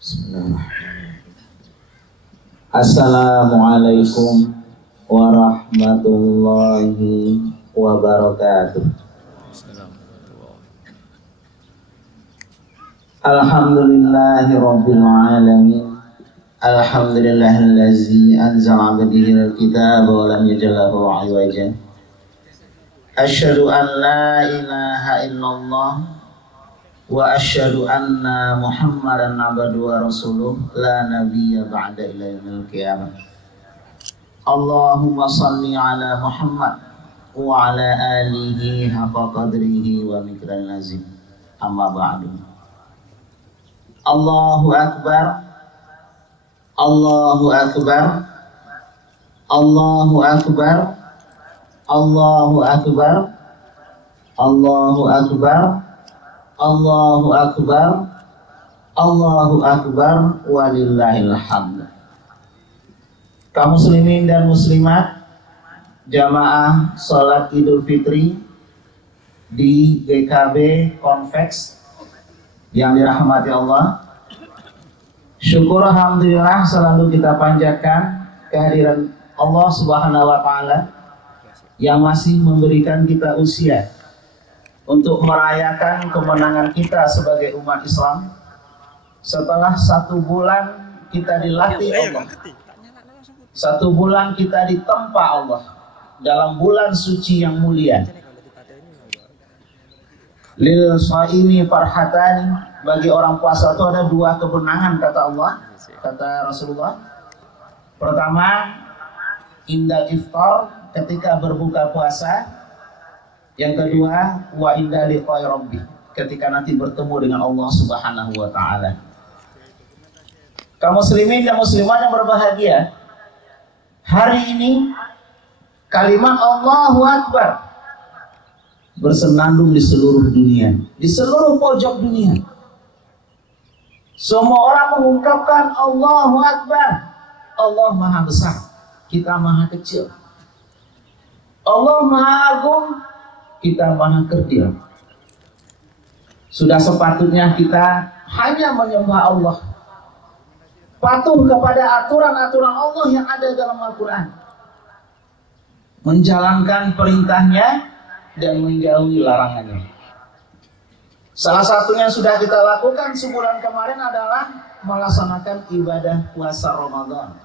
Bismillahirrahmanirrahim. Assalamualaikum warahmatullahi wabarakatuh. Alhamdulillahi rabbil alamin. Alhamdulillahillazi anzala 'abdihil kitaba wa lam yaj'al lahu 'iwaja. Asyhadu an la ilaha illallah wa asyhadu anna Muhammadan abduhu wa rasuluh la nabiyya ba'da ila yaumil qiyamah. Allahumma shalli ala Muhammad wa ala alihi haqqa qadrihi wa miqdaril azim. Amma ba'du. Allahu akbar. Allahu akbar. Allahu akbar. Allahu akbar. Allahu akbar. Allahu akbar. Allahu akbar walillahil hamd. Kaum muslimin dan muslimat, jamaah salat Idul Fitri di GKB Convex yang dirahmati Allah. Syukur alhamdulillah selalu kita panjatkan kehadiran Allah Subhanahu wa taala yang masih memberikan kita usia untuk merayakan kemenangan kita sebagai umat Islam setelah 1 bulan kita dilatih Allah, 1 bulan kita ditempa Allah dalam bulan suci yang mulia. Lil shaimi farhatan, bagi orang puasa itu ada 2 kemenangan kata Allah, kata Rasulullah. Pertama, indal iftar, ketika berbuka puasa. Yang kedua, wa inda liqa'i rabbi, ketika nanti bertemu dengan Allah Subhanahu wa taala. Kaum muslimin dan muslimat yang berbahagia, hari ini kalimat Allahu Akbar bersenandung di seluruh dunia, di seluruh pojok dunia. Semua orang mengungkapkan Allahu Akbar. Allah Maha Besar, kita Maha Kecil. Allah Maha Agung, kita Maha Kerdil. Sudah sepatutnya kita hanya menyembah Allah, patuh kepada aturan-aturan Allah yang ada dalam Al-Quran, menjalankan perintahnya dan menjauhi larangannya. Salah satunya yang sudah kita lakukan sebulan kemarin adalah melaksanakan ibadah puasa Ramadan.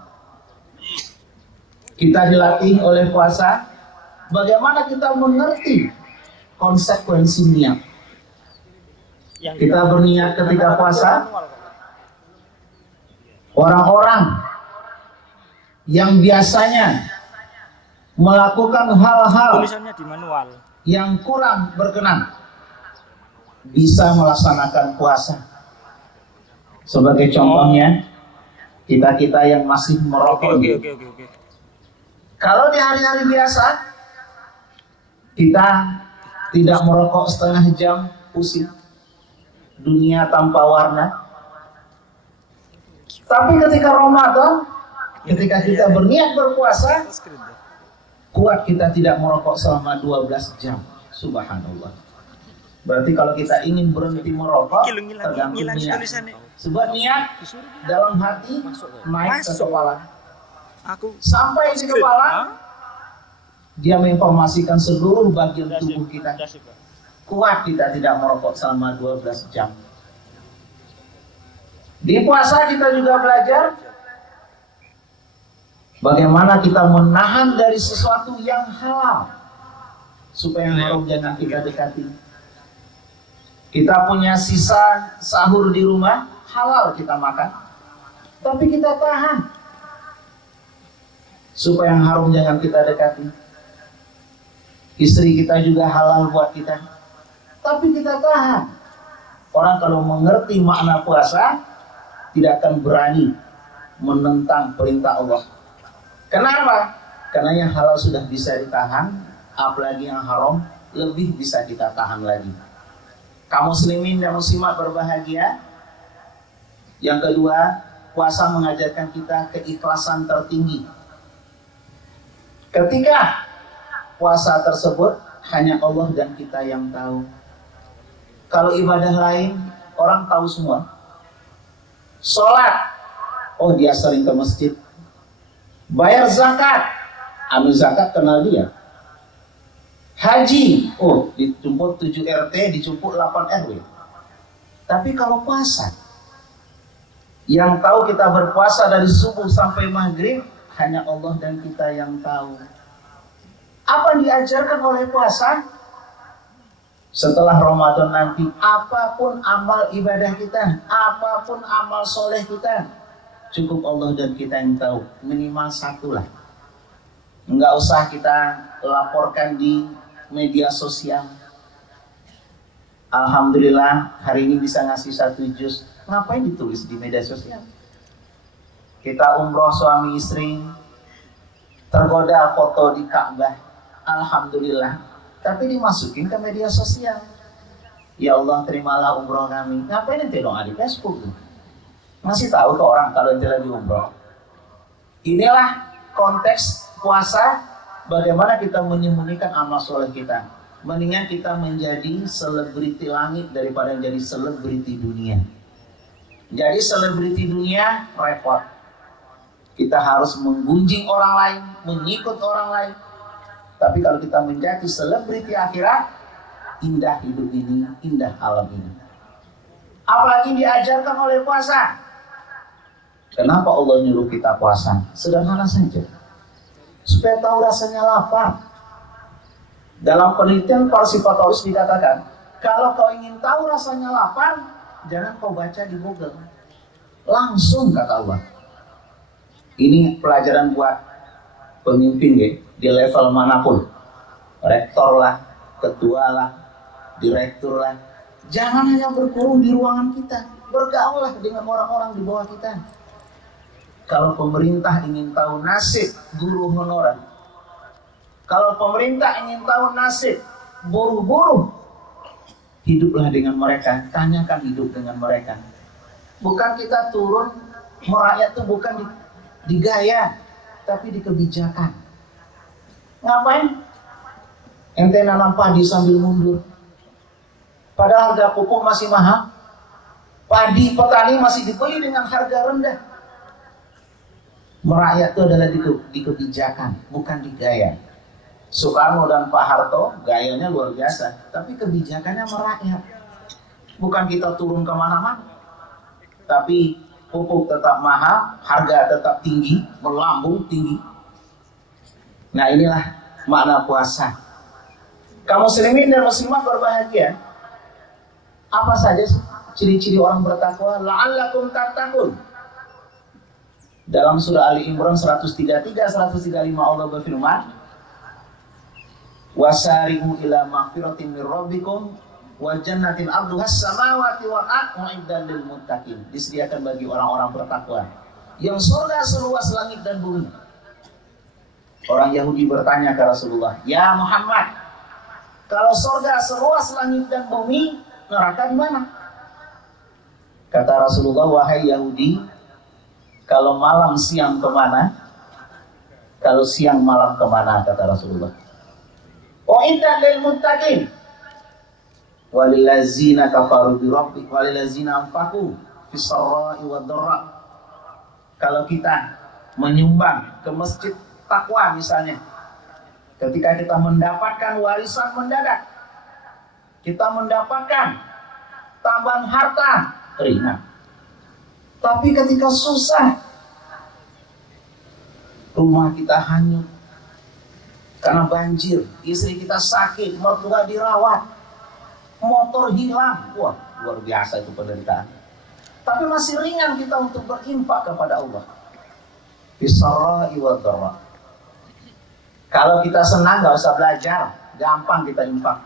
Kita dilatih oleh puasa bagaimana kita mengerti konsekuensi niat. Kita berniat ketika puasa. Orang-orang yang biasanya melakukan hal-hal yang kurang berkenan bisa melaksanakan puasa. Sebagai contohnya, kita yang masih merokok. Kalau di hari-hari biasa kita tidak merokok setengah jam, pusing, dunia tanpa warna. Tapi ketika Ramadan, ketika kita berniat berpuasa, kuat kita tidak merokok selama 12 jam. Subhanallah. Berarti kalau kita ingin berhenti merokok, tergantung niat. Sebab niat dalam hati naik ke kepala. Sampai di kepala, dia menginformasikan seluruh bagian tubuh kita. Kuat kita tidak merokok selama 12 jam. Di puasa kita juga belajar bagaimana kita menahan dari sesuatu yang halal, supaya yang haram jangan kita dekati. Kita punya sisa sahur di rumah, halal kita makan, tapi kita tahan, supaya yang haram jangan kita dekati. Istri kita juga halal buat kita, tapi kita tahan. Orang kalau mengerti makna puasa, tidak akan berani menentang perintah Allah. Kenapa? Karena yang halal sudah bisa ditahan, apalagi yang haram lebih bisa kita tahan lagi. Kaum muslimin dan muslimat berbahagia. Yang kedua, puasa mengajarkan kita keikhlasan tertinggi. Ketika puasa tersebut hanya Allah dan kita yang tahu. Kalau ibadah lain, orang tahu semua. Sholat, oh dia sering ke masjid. Bayar zakat, ambil zakat kenal dia. Haji, oh dijemput 7 RT, dijemput 8 RW. Tapi kalau puasa, yang tahu kita berpuasa dari subuh sampai maghrib hanya Allah dan kita yang tahu. Apa yang diajarkan oleh puasa? Setelah Ramadan nanti, apapun amal ibadah kita, apapun amal soleh kita, cukup Allah dan kita yang tahu. Minimal satu lah. Enggak usah kita laporkan di media sosial. Alhamdulillah hari ini bisa ngasih 1 juz. Ngapain ditulis di media sosial? Kita umroh suami istri, tergoda foto di Ka'bah. Alhamdulillah. Tapi dimasukin ke media sosial. Ya Allah, terimalah umroh kami. Ngapain ente doa di Facebook? Masih tahu ke orang kalau ente lagi umroh. Inilah konteks puasa. Bagaimana kita menyembunyikan amal soleh kita. Mendingan kita menjadi selebriti langit daripada menjadi selebriti dunia. Jadi selebriti dunia repot. Kita harus menggunjing orang lain, mengikut orang lain. Tapi kalau kita menjadi selebriti akhirat, indah hidup ini, indah alam ini. Apalagi diajarkan oleh puasa. Kenapa Allah nyuruh kita puasa? Sederhana saja. Supaya tahu rasanya lapar. Dalam penelitian Parsifatoris dikatakan, kalau kau ingin tahu rasanya lapar, jangan kau baca di Google. Langsung kata Allah. Ini pelajaran buat pemimpin ya. Di level manapun, rektor lah, ketua lah, direktur lah, jangan hanya berkurung di ruangan kita, bergaullah dengan orang-orang di bawah kita. Kalau pemerintah ingin tahu nasib guru honorer, kalau pemerintah ingin tahu nasib buruh-buruh, hiduplah dengan mereka, tanyakan hidup dengan mereka. Bukan kita turun merakyat itu bukan di gaya, tapi di kebijakan. Ngapain? Ente nanam padi sambil mundur. Padahal harga pupuk masih mahal. Padi petani masih dibeli dengan harga rendah. Merakyat itu adalah di kebijakan, bukan di gaya. Soekarno dan Pak Harto gayanya luar biasa, tapi kebijakannya merakyat. Bukan kita turun kemana-mana. Tapi pupuk tetap mahal, harga tetap tinggi, melambung tinggi. Nah inilah makna puasa. Kaum muslimin dan muslimat berbahagia. Apa saja ciri-ciri orang bertakwa? La'allakum tattaqun. Dalam surah Ali Imran 133-135 Allah berfirman, wasari'u ila maghfiratin min rabbikum wa jannatin 'arduhas samawati wal ardh u'iddat lil muttaqin. Disediakan bagi orang-orang bertakwa yang surga seluas langit dan bumi. Orang Yahudi bertanya ke Rasulullah, ya Muhammad, kalau surga seluas langit dan bumi, neraka di mana? Kata Rasulullah, wahai Yahudi, kalau malam siang kemana? Kalau siang malam kemana? Kata Rasulullah. U'iddat lil muttaqin walillazina kafaru bi rabbik walillazina anfaqu fis sarra'i wad dharra. Kalau kita menyumbang ke masjid takwa misalnya, ketika kita mendapatkan warisan mendadak, kita mendapatkan tambahan harta, ringan. Tapi ketika susah, rumah kita hanyut karena banjir, istri kita sakit, mertua dirawat, motor hilang, wah luar biasa itu penderitaan. Tapi masih ringan kita untuk berinfak kepada Allah. Fisarra'i wad dharra. Kalau kita senang gak usah belajar, gampang kita infak.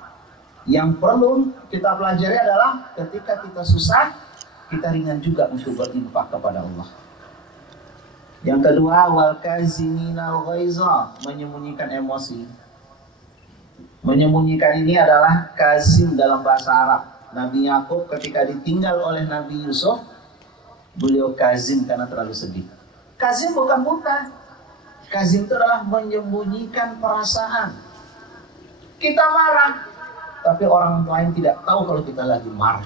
Yang perlu kita pelajari adalah ketika kita susah, kita ringan juga untuk berinfak kepada Allah. Yang kedua, wal kaziminal ghaiza, menyembunyikan emosi. Menyembunyikan ini adalah kazim dalam bahasa Arab. Nabi Yakub ketika ditinggal oleh Nabi Yusuf, beliau kazim karena terlalu sedih. Kazim bukan buta. Kazim itu adalah menyembunyikan perasaan. Kita marah, tapi orang lain tidak tahu kalau kita lagi marah.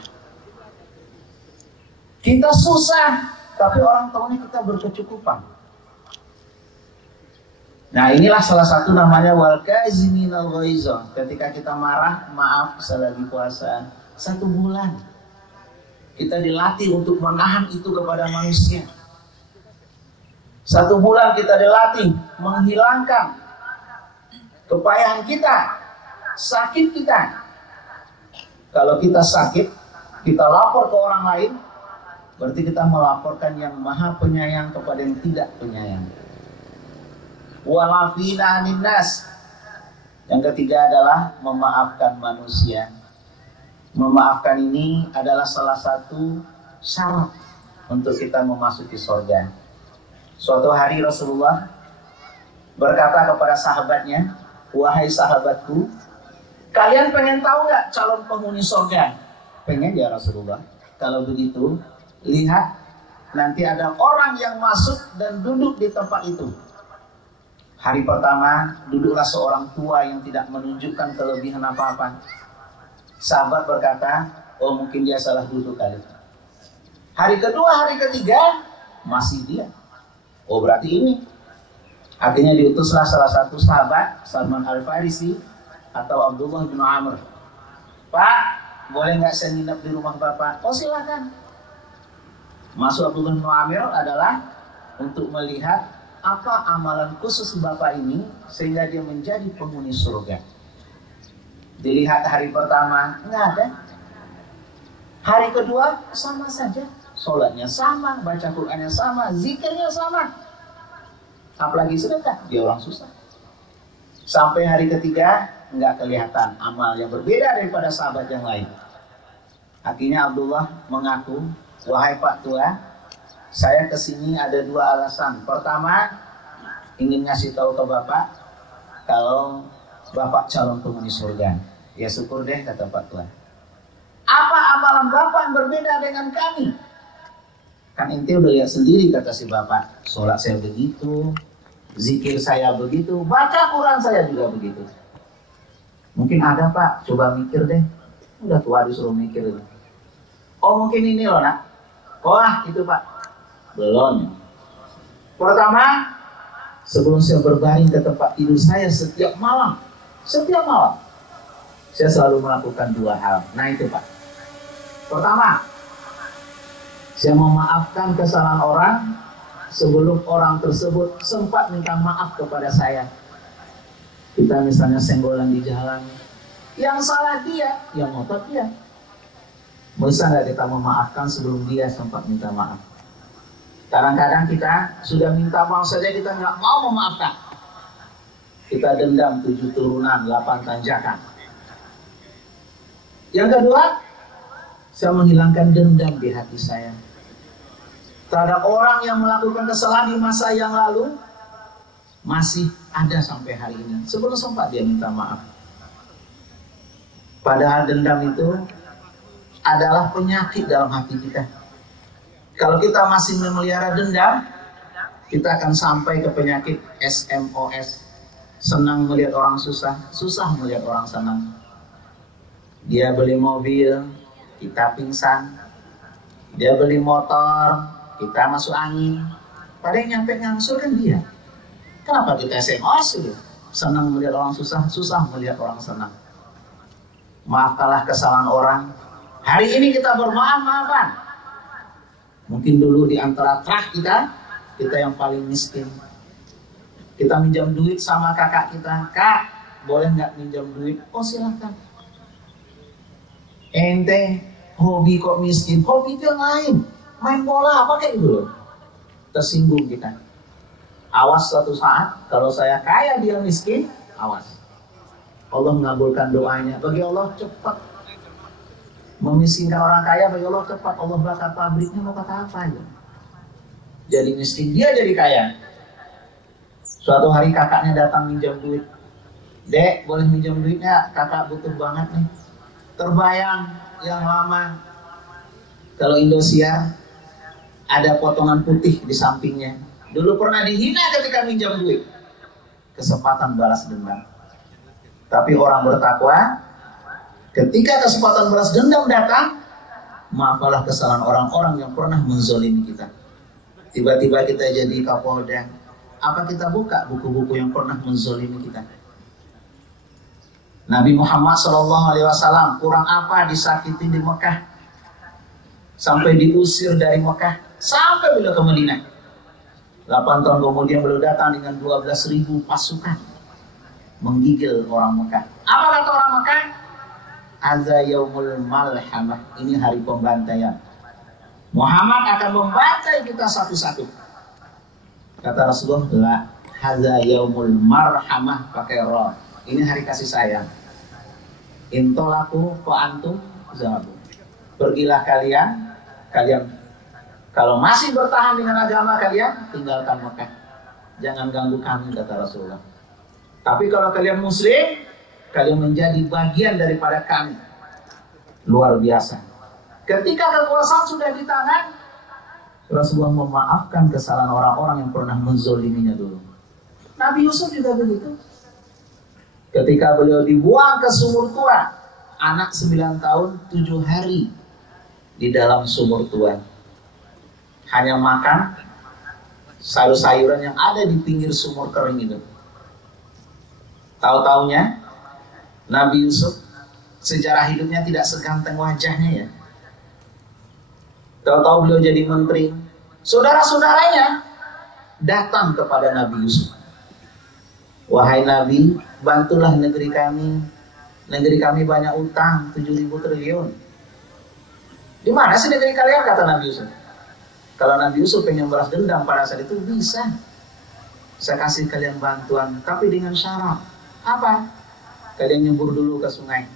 Kita susah, tapi orang tahunya kita berkecukupan. Nah, inilah salah satu namanya wal kaziminal ghaiza. Ketika kita marah, maaf selagi puasa 1 bulan. Kita dilatih untuk menahan itu kepada manusia. 1 bulan kita dilatih menghilangkan kepayahan kita, sakit kita. Kalau kita sakit, kita lapor ke orang lain, berarti kita melaporkan yang maha penyayang kepada yang tidak penyayang. Walafina anin nas. Yang ketiga adalah memaafkan manusia. Memaafkan ini adalah salah satu syarat untuk kita memasuki surga. Suatu hari Rasulullah berkata kepada sahabatnya, wahai sahabatku, kalian pengen tahu nggak calon penghuni surga? Pengen ya Rasulullah. Kalau begitu, lihat nanti ada orang yang masuk dan duduk di tempat itu. Hari pertama duduklah seorang tua yang tidak menunjukkan kelebihan apa-apa. Sahabat berkata, oh mungkin dia salah duduk kali. Hari kedua, hari ketiga, masih dia. Oh berarti ini. Akhirnya diutuslah salah satu sahabat, Salman Al-Farisi atau Abdullah bin Amr. Pak, boleh nggak saya nginep di rumah Bapak? Oh silakan. Masuk Abdullah bin Amr adalah untuk melihat apa amalan khusus Bapak ini sehingga dia menjadi penghuni surga. Dilihat hari pertama, nggak ada. Hari kedua, sama saja. Sholatnya sama, baca Qur'annya sama, zikirnya sama. Apalagi sedekah, dia orang susah. Sampai hari ketiga, nggak kelihatan amal yang berbeda daripada sahabat yang lain. Akhirnya Abdullah mengaku, wahai Pak Tua, saya kesini ada 2 alasan. Pertama, ingin ngasih tahu ke Bapak kalau Bapak calon penghuni surga. Ya syukur deh, kata Pak Tua. Apa amalan Bapak yang berbeda dengan kami? Kan ente udah lihat sendiri, kata si Bapak. Sholat saya begitu, zikir saya begitu, baca Quran saya juga begitu. Mungkin ada Pak, coba mikir deh. Udah tua disuruh mikir. Oh mungkin ini loh nak. Wah itu Pak. Belum. Pertama, sebelum saya berbaring ke tempat tidur saya setiap malam, saya selalu melakukan 2 hal. Nah itu Pak. Pertama, saya memaafkan kesalahan orang sebelum orang tersebut sempat minta maaf kepada saya. Kita misalnya senggolan di jalan, yang salah dia, yang ngotot dia. Bisa nggak kita memaafkan sebelum dia sempat minta maaf? Kadang-kadang kita sudah minta maaf saja kita nggak mau memaafkan. Kita dendam 7 turunan, 8 tanjakan. Yang kedua, saya menghilangkan dendam di hati saya. Terhadap orang yang melakukan kesalahan di masa yang lalu, masih ada sampai hari ini. Sebelum sempat dia minta maaf. Padahal dendam itu adalah penyakit dalam hati kita. Kalau kita masih memelihara dendam, kita akan sampai ke penyakit SMOS. Senang melihat orang susah, susah melihat orang senang. Dia beli mobil, kita pingsan. Dia beli motor, kita masuk angin. Padahal yang nyampe ngangsur kan dia. Kenapa kita SMOS gitu? Senang melihat orang susah, susah melihat orang senang. Maafkanlah kesalahan orang. Hari ini kita bermaaf-maafan. Mungkin dulu di antara trah kita yang paling miskin. Kita minjam duit sama kakak kita. Kak, boleh nggak minjam duit? Oh silakan. Ente hobi kok miskin? Hobi itu yang lain. Main bola apa kayak gitu. Tersinggung kita. Awas suatu saat kalau saya kaya dia miskin, awas. Allah mengabulkan doanya. Bagi Allah cepat. Memiskinkan orang kaya, bagi Allah cepat. Allah bakar pabriknya, mau kata apa ya? Jadi miskin, dia jadi kaya. Suatu hari kakaknya datang minjam duit. Dek, boleh minjam duitnya? Kakak butuh banget nih. Terbayang yang lama. Kalau Indosiar ada potongan putih di sampingnya. Dulu pernah dihina ketika minjam duit. Kesempatan balas dendam. Tapi orang bertakwa, ketika kesempatan balas dendam datang, maafalah kesalahan orang-orang yang pernah menzolimi kita. Tiba-tiba kita jadi Kapolda. Apa kita buka buku-buku yang pernah menzolimi kita? Nabi Muhammad SAW kurang apa disakiti di Mekah, sampai diusir dari Mekah, sampai beliau ke Madinah. 8 tahun kemudian beliau datang dengan 12.000 pasukan menggigil orang Mekah. Apa kata orang Mekah? Hadza yaumul malhamah. Ini hari pembantaian. Muhammad akan membantai kita satu-satu. Kata Rasulullah, la, hadza yaumul marhamah, pakai ra. Ini hari kasih sayang. Intolaku fa antum zahabu. Pergilah kalian kalau masih bertahan dengan agama kalian, tinggalkan Mekah. Jangan ganggu kami, kata Rasulullah. Tapi kalau kalian muslim, kalian menjadi bagian daripada kami. Luar biasa. Ketika kekuasaan sudah di tangan, Rasulullah memaafkan kesalahan orang-orang yang pernah menzoliminya dulu. Nabi Yusuf juga begitu. Ketika beliau dibuang ke sumur tua, anak 9 tahun 7 hari di dalam sumur tua, hanya makan sayur-sayuran yang ada di pinggir sumur kering itu. Tahu-taunya Nabi Yusuf sejarah hidupnya tidak seganteng wajahnya ya. Tahu-tahu beliau jadi menteri. Saudara-saudaranya datang kepada Nabi Yusuf. Wahai Nabi, bantulah negeri kami. Negeri kami banyak utang, 7.000 triliun. Di mana sih negeri kalian, kata Nabi Yusuf. Kalau Nabi Yusuf pengen balas dendam pada saat itu, bisa. Saya kasih kalian bantuan, tapi dengan syarat. Apa? Kalian nyebur dulu ke sungai.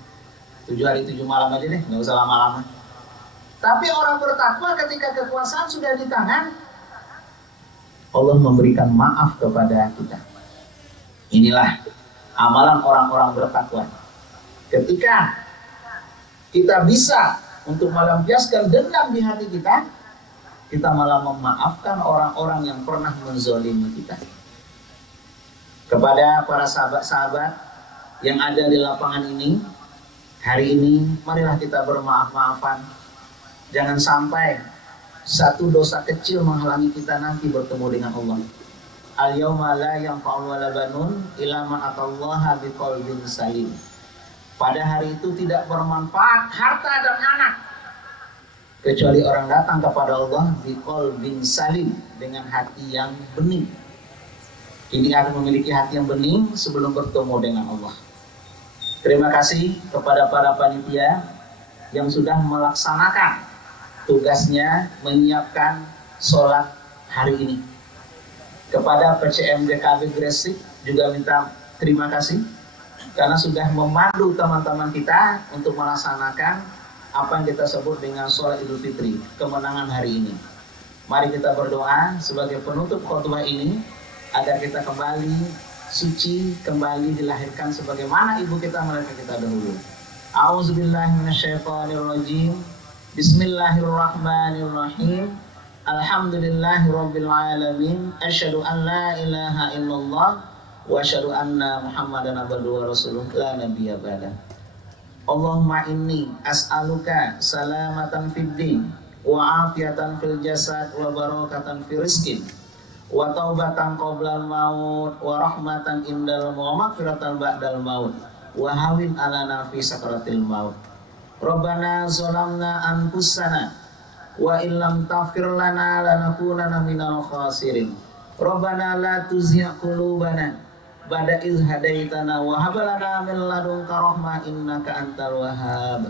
7 hari 7 malam aja deh, nggak usah lama-lama. Tapi orang bertakwa ketika kekuasaan sudah di tangan, Allah memberikan maaf kepada kita. Inilah amalan orang-orang bertakwa. Ketika kita bisa untuk melampiaskan dendam di hati kita, kita malah memaafkan orang-orang yang pernah menzolimi kita. Kepada para sahabat-sahabat yang ada di lapangan ini, hari ini marilah kita bermaaf-maafan. Jangan sampai satu dosa kecil menghalangi kita nanti bertemu dengan Allah. Al-yawma la yanfa'u wala banun illa man atallaha biqalbin salim. Pada hari itu tidak bermanfaat harta dan anak, kecuali orang datang kepada Allah biqalbin salim, dengan hati yang bening. Ini akan memiliki hati yang bening sebelum bertemu dengan Allah. Terima kasih kepada para panitia yang sudah melaksanakan tugasnya menyiapkan sholat hari ini. Kepada PCMDKB Gresik juga minta terima kasih karena sudah memandu teman-teman kita untuk melaksanakan apa yang kita sebut dengan sholat Idul Fitri, kemenangan hari ini. Mari kita berdoa sebagai penutup khutbah ini agar kita kembali suci, kembali dilahirkan sebagaimana ibu kita mereka kita dahulu. A'udzubillahi minasyaitonirrajim. Bismillahirrahmanirrahim. Alhamdulillahirabbil alamin. Asyhadu an la ilaha illallah wa asyhadu anna Muhammadan abduhu wa rasuluh la nabiyya ba'da. Allahumma inni as'aluka salamatan fid din wa afiyatan fil jasad wa barakatan fil rizqin wa taubatan qoblal maut wa rahmatan indal maut wa maghfiratan ba'dal maut wa hawin ala nafi sakaratil maut. Rabbana zalamna anfusana wa illam taghfir lana lanakunanna minal khasirin. Rabbana la tuzigh qulubana ba'da idh hadaitana wa hab lana min ladunka rahmah innaka antal wahhab.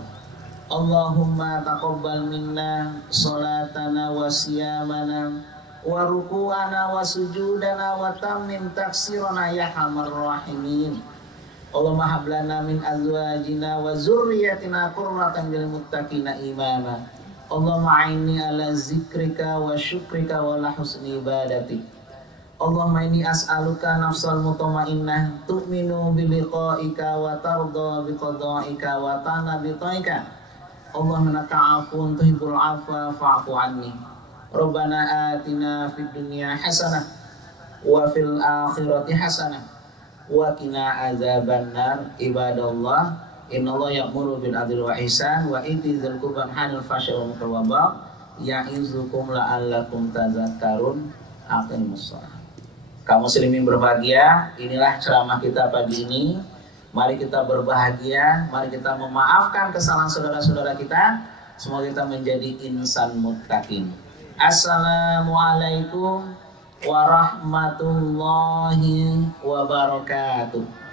Allahumma taqabbal minna salatana wa siyamana wa ruku'ana wa sujudana wa tammim taksirana ya arhamar rahimin. Allahumma hab lana min azwajina wa zurriyyatina qurratan lil muttaqina imama. Allahumma a'inni ala zikrika wa syukrika wa la husni ibadatik. Allahumma inni as'aluka nafsal mutmainnah tu'minu bi liqa'ika wa tarda bi qada'ika wa tana bi ta'ika. Allahumma innaka 'afuwun tuhibbul 'afwa fa'fu 'anni. Rabbana atina fid dunya hasanah wa fil akhirati hasanah wa qina azabannar. Ibadallah, innallaha ya'muru bil 'adli wal ihsan wa iti'izil qurba wa yanha 'anil fahsya'i wal munkari wal baghi ya'izukum la'allakum tazakkarun. Aqimus shalah. Kaum muslimin berbahagia, inilah ceramah kita pagi ini. Mari kita berbahagia, mari kita memaafkan kesalahan saudara-saudara kita. Semoga kita menjadi insan muttaqin. Assalamualaikum warahmatullahi wabarakatuh.